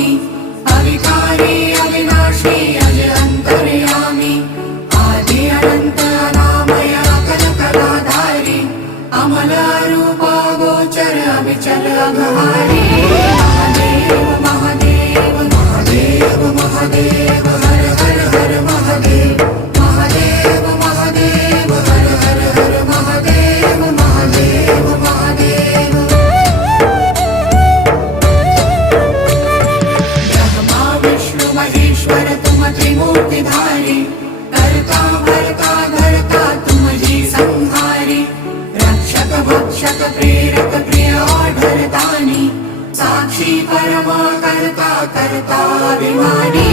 स्वामी अविकारी अविनाशी अज अंतर्यामी आदि अनंत अनामय अकल कलाधारी अमल रूप गोचर अविचल अघहारी महादेव महादेव महादेव महादेव हर हर हर महादेव महादेव महादेव हर हर हर महादेव महादेव महादेव ब्रह्मा विष्णु महेश्वर तुम त्रिमूर्तिधारी कर्ता भर्ता धर्ता तुम जी संहारी रक्षक भक्षक प्रेरक प्रिय आढरतानी साक्षी परमा कर्ता कर्ता अभिमानी